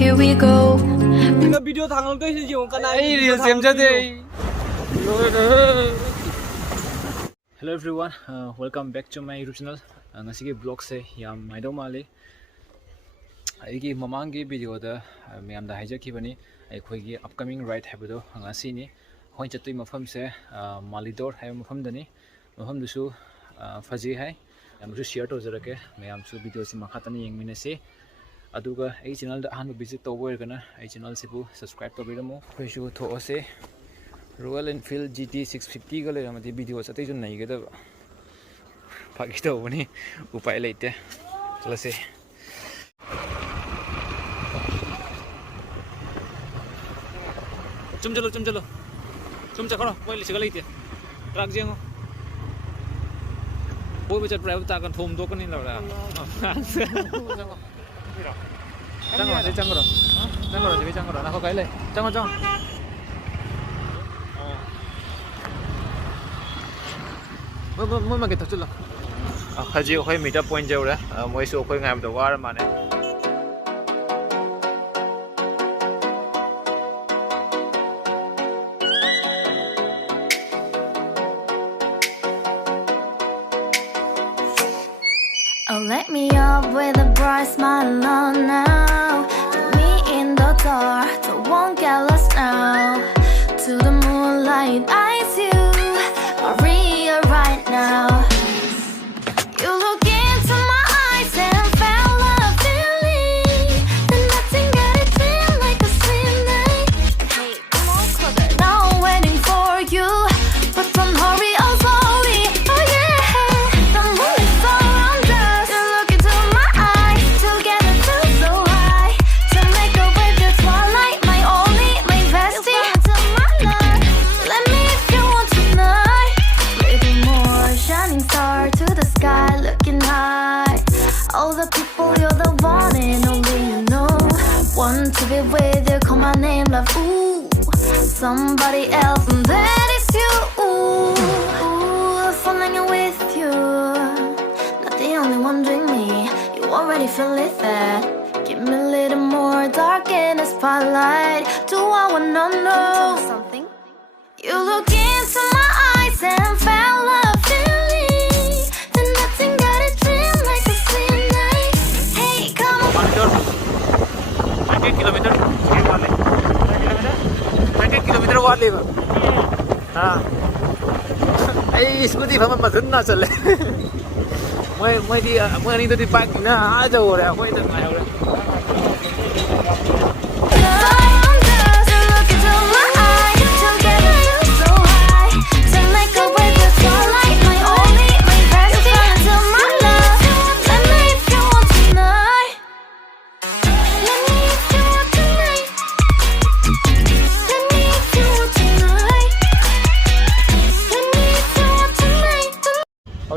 here we go. Video thằng ông tôi dùng cái này. Hello everyone, welcome back to my YouTube channel. Ngasi ki vlog se yam maido mali. Aigi mamang ki video da mayam da haja ki bani ai khoi gi upcoming ride habdo ngasi ni hoi chatui mafam se Malidor hai mafam dani mafam dusu faji hai yam su share to jarake mayam su video si makhatani yengmina se aduga ai channel da han visit to wer kana ai channel se bu subscribe to biramo khoi su tho ase Royal Enfield GT 650 ga le amati video chatai jun nai ga da phagi to bani upai leite chala se chum chalo chum cha kharo koi le siga leite truck jengo boi bachat private ta kan thom do kan ni la changro na ko kai le chang Mới mà cái thật sự là khai chiều khai meet up point châu đó mỗi số khai ngày một đầu qua mà này Oh, let me up with a bright smile on now. Put me in the dark, so won't get lost now. To the moonlight, I see you. Maria right now. You look into my eyes and felt a feeling that nothing got it feel like a slim night. Hey, come on closer. Now I'm waiting for you, but don't hurry, oh slowly. Oh yeah, the moon is around us. You look into my eyes, together feel so high. To make a way the twilight, my only, my bestie. Into my life, let me if you want tonight. Shining star to the sky, looking high. All the people, you're the one and only you know. Want to be with you, call my name, love. Ooh, somebody else, and that is you. Ooh, falling in with you. Not the only one doing me. You already feel it there. Give me a little more dark in the spotlight. Do I wanna know something? You look into my eyes and felt love. Kilometre 20 kilometre वाले हाँ आई scooty हम मधुन ना चले मैं नहीं तो दी bike ना आ जाओ रे मैं तो ना रे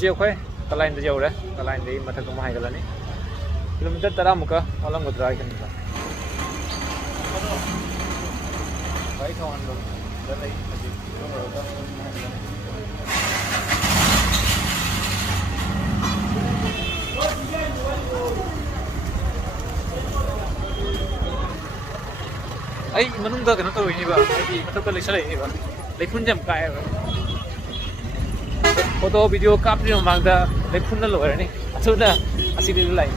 Chiều khoe, cái line từ dầu đấy, cái line đi mà thật không hay cái này, kilometer tara một cái, orang nggak drive kan kita. Baik kawan lo, dan lagi masih Ay, manungga kan to ini ba? Ay, matok ka lesson ini ba? Lepun jam kaya ba? Photo video capture ng magda lepun na lower ni. So na asili line.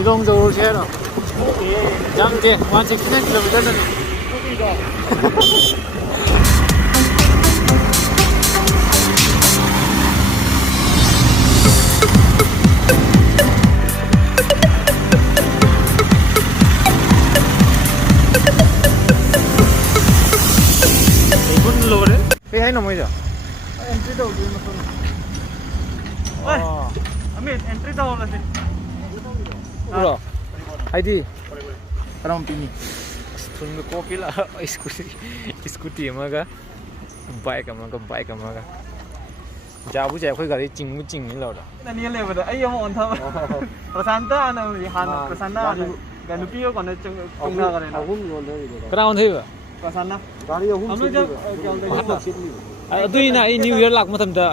Silong jauh sih no. Jam ke 169 kilometer nih. Pun lower eh? Hey, nomor aja. Entry dah udah macam. Oh, Amit entry dah udah sih. Bro, ID. Karang pini. Sun ko kopi la scooty amaga bike amaga jabu jai khoi gari ching ni lo da Nani le ba ai yam on tha prasanta na han prasanta ga nupi ko kon chung na kare na kra on thei ba prasanta gari ahum hum jab kyal da aduina I new year lak matam da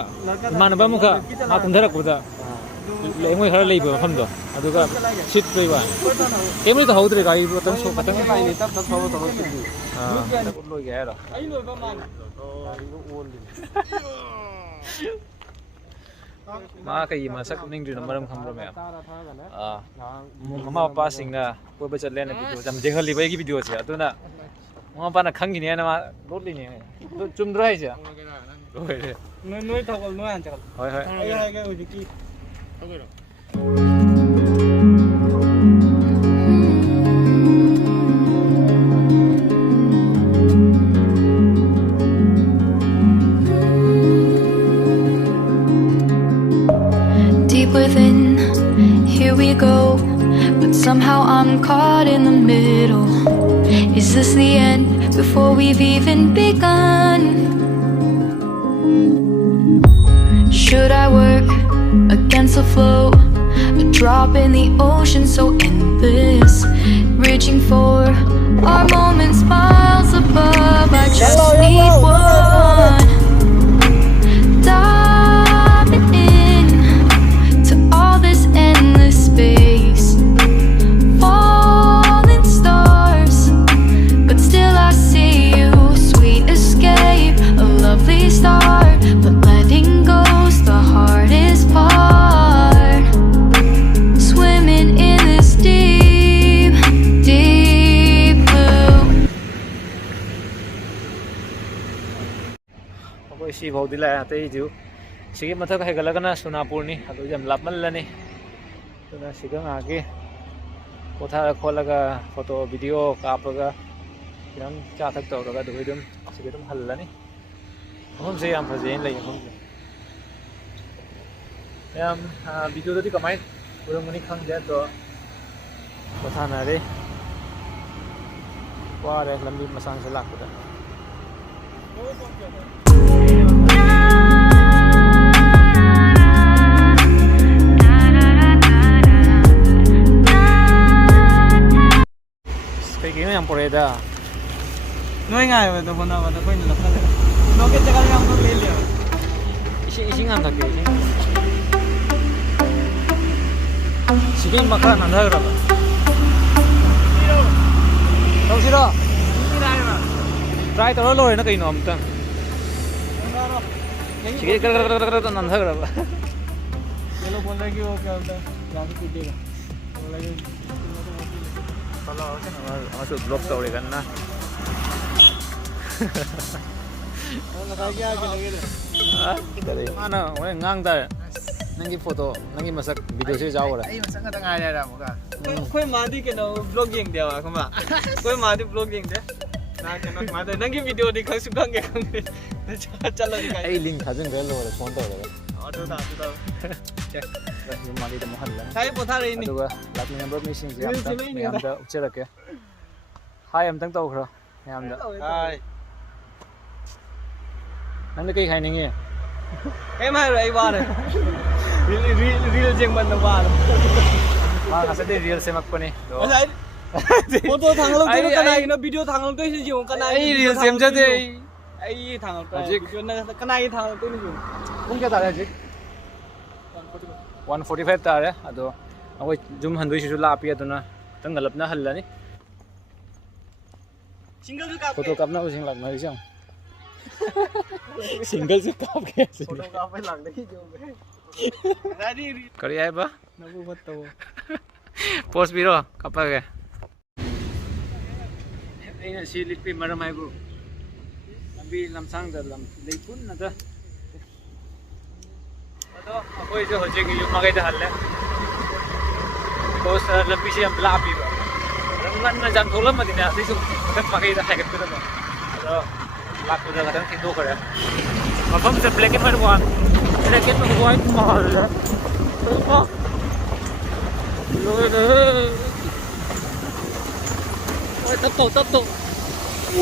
manaba mukha ma tumdharak buda lengoi khara leiba mafam do aduga sit leiba kemri to haudre gari botan so patang lai ni tap thaw thaw chili loi ga ra ai loi ba man ma kai ma sak ning dri maram khamro me mama papa singna koi ba chatle na video jam jengal li bai gi video che aduna mama papa na khangi ne na ma lotli ne chum drai ja noi thawal noi an chakal hoi hoi ai ga uji ki Deep within, here we go, but somehow I'm caught in the middle. Is this the end before we've even begun? Should I work against the flow? A drop in the ocean so endless, reaching for our moments miles above. I just need one. Diving in to all this endless space, falling stars, but still I see you. Sweet escape, a lovely start, but letting go's the hardest part. Swimming in this deep, deep blue. koi si bhau dila te ju sigi mathak hai galagana sunapur ni adu jam lapmal lani tuna sigang age kotha kholaga photo video kapaga kiram cha thak tawraga du dum sigidum hallani hom se yam phajen lai hom yam video dadi kamai urumani khang ja to kotha na re ware lambi masang se lakda kayaknya yang poreda noi ngai ba to bona ba to koi na khale no ke chakal yam to le le isi ngam thake isi sigen makra nandha gra ba tau sira try taro lore na kai no amtang sige kar nandha gra ba ये लोग बोल रहे हैं कि वो क्या होता है जाके पीटेगा बोल रहे हैं masuk blog story kan na लगा के आगे लगे dari mana oi ngang ta nangi photo nangi masak video se jaw ra ai masang ka ngai ra mo ka कोई मादी के ना ब्लॉग यंग दिया हुआ खमा कोई मादी ब्लॉग यंग दे ना के ना मादी नंगी वीडियो दिखा सुखंग के खंग चलो दिखा ai link khajin ga lo ra phone ta ra auto था check yung mali da mohal la Sai पोथा रही नहीं aduga lat number missing ya am da upchera ke hi am tang taw khra am da hi nang kai khai ningi em hai rồi ba rồi real jeng ban ba ma ka sa de real se mak ko ni do rồi photo thằng lúc tôi cái này nó video thằng lúc tôi sử dụng cái này ai real sem ja de ai thằng tôi video này cái này thằng tôi sử dụng kung kya ta ra jik 145 ta ra ado awai jum handui su la pi aduna tang galap na hal la ni single का photo kap na using lag na ri jang single se kap ke photo का पे लग देखी जो ready kari ai ba Nabu बताओ post biro kapa ke aina si lipi maram ai bro lambi lamsang da lam leipun na da ado akoi jo hoje ki yuma ga da hal le post lambi si am la pi ba rangan na jam tholam ma dina sai su ka pakai da hai ka da ba ado lak ko da ga tin do kare mafam se black and white mal le oh ôi tấp tổ ꯃꯤ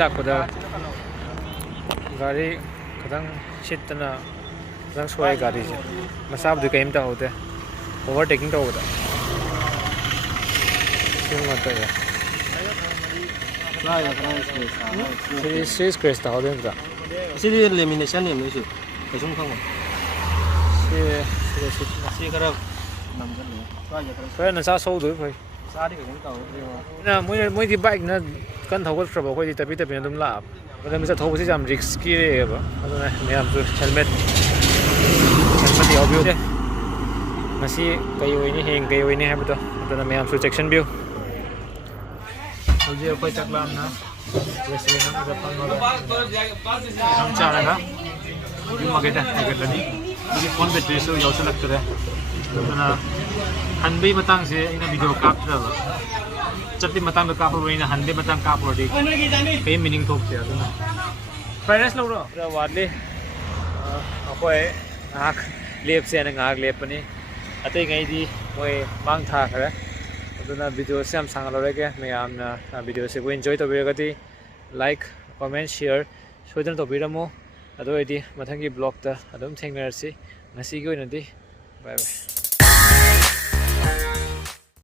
ꯂꯥꯛꯄꯗ ꯒꯥꯔꯤ ꯈꯤꯇꯪ ꯁꯤꯠꯇꯅ ꯈꯤꯇꯪ ꯁꯣꯛꯑꯦ ꯒꯥꯔꯤꯁꯦ ꯃꯆꯥꯕꯨꯗꯤ ꯀꯔꯤꯝ ꯇꯧꯍꯧꯗꯦ ꯑꯣꯚꯔꯇꯦꯀꯤꯡ ꯇꯧꯕꯗ ꯁꯤꯒꯨꯝꯕ ꯉꯥꯛꯇꯅꯦ ꯁꯤ ꯁ꯭ꯀ꯭ꯔꯦꯆ ꯇꯧꯍꯧꯗꯣꯏ ꯅꯠꯇ꯭ꯔꯥ ꯑꯁꯤꯗꯤ ꯂꯦꯃꯤꯅꯦꯁꯟ ꯅꯦꯝꯅꯤꯁꯨ ꯀꯩꯁꯨꯝ ꯈꯪꯉꯣꯏ ꯁꯤ ꯈꯔ ꯅꯝꯁꯤꯜꯂꯦ ꯈꯔ ꯅꯆꯥ ꯁꯧꯗꯣꯏ ꯐꯩ ꯆꯥꯗꯤ ꯀꯩꯁꯨꯝ ꯇꯧꯔꯦ ꯃꯣꯏꯗꯤ ꯕꯥꯏꯛꯅ ꯀꯟꯅ ꯊꯧꯒꯠꯈ꯭ꯔꯕ ꯑꯩꯈꯣꯏꯗꯤ ꯇꯞꯄꯤ ꯇꯞꯄꯤꯅ ꯑꯗꯨꯝ ꯂꯥꯛꯑꯕ ꯃꯇꯝ ꯆꯠꯊꯧꯕꯁꯤ ꯌꯥꯝ ꯔꯤꯛꯁꯀꯤ ꯑꯣꯏꯌꯦꯕ ꯑꯗꯨꯅ ꯃꯌꯥꯝꯁꯨ ꯍꯦꯜꯃꯦꯠ ꯌꯥꯎꯕꯤꯌꯨ ꯉꯁꯤ ꯀꯩ ꯑꯣꯏꯅꯤ ꯍꯌꯦꯡ ꯀꯩ ꯑꯣꯏꯅꯤ ꯍꯥꯏꯕꯗꯣ ꯑꯗꯨꯅ ꯃꯌꯥꯝꯁꯨ ꯆꯦꯛꯁꯤꯟꯕꯤꯌꯨ ꯍꯧꯖꯤꯛ ꯑꯩꯈꯣꯏ ꯆꯥꯛꯂꯥꯝꯅ ꯔꯦꯁꯇꯨꯔꯦꯟ ꯑꯃꯗ ꯐꯝꯃꯒ ꯆꯥꯛ ꯆꯥꯔꯒ ꯌꯨꯝꯃꯒꯩꯗ ꯍꯥꯏꯒꯠꯂꯅꯤ ꯑꯩꯒꯤ ꯐꯣꯟ ꯕꯦꯇ꯭ꯔꯤꯁꯨ ꯌꯥꯎꯁꯜꯂꯛꯇ꯭ꯔꯦ ꯑꯗꯨꯅ ꯍꯟꯕꯒꯤ ꯃꯇꯥꯡꯁꯦ ꯑꯩꯅ ꯚꯤꯗꯤꯑꯣ ꯀꯥꯞꯇ꯭ꯔꯕ ꯆꯠꯄꯒꯤ ꯃꯇꯥꯡꯗ ꯀꯥꯞꯄꯕꯅꯤꯅ ꯍꯟꯕꯒꯤ ꯃꯇꯥꯡ ꯀꯥꯞꯄꯨꯔꯗꯤ ꯀꯔꯤ ꯃꯤꯅꯤꯡ ꯊꯣꯛꯇꯦ ꯑꯗꯨꯅ ꯐ꯭ꯔꯥꯏ ꯔꯥꯏꯁ ꯂꯧꯔꯣ ꯈꯔ ꯋꯥꯠꯂꯤ ꯑꯩꯈꯣꯏ ꯉꯥꯏꯍꯥꯛ ꯂꯦꯞꯁꯦꯅ ꯉꯥꯏꯍꯥꯛ ꯂꯦꯞꯄꯅꯤ ꯑꯇꯩꯉꯩꯗꯤ ꯃꯣꯏ ꯃꯥꯡ ꯊꯥꯈ꯭ꯔꯦ ꯑꯗꯨꯅ ꯚꯤꯗꯤꯑꯣꯁꯦ ꯌꯥꯝ ꯁꯥꯡꯍꯜꯂꯔꯣꯏꯒꯦ ꯃꯌꯥꯝꯅ ꯚꯤꯗꯤꯑꯣꯁꯤꯕꯨ ꯏꯟꯖꯣꯏ ꯇꯧꯕꯤꯔꯒꯗꯤ ꯂꯥꯏꯛ ꯀꯣꯃꯦꯟ ꯁꯤꯌꯔ ꯁꯣꯏꯗꯅ ꯇꯧꯕꯤꯔꯝꯃꯨ ꯑꯗꯨ ꯑꯣꯏꯔꯗꯤ ꯃꯊꯪꯒꯤ ꯕ꯭ꯂꯣꯛꯇ ꯑꯗꯨꯝ ꯊꯦꯡꯅꯔꯁꯤ ꯉꯁꯤꯒꯤ ꯑꯣꯏꯅꯗꯤ ꯕꯥꯏ ꯕꯥꯏ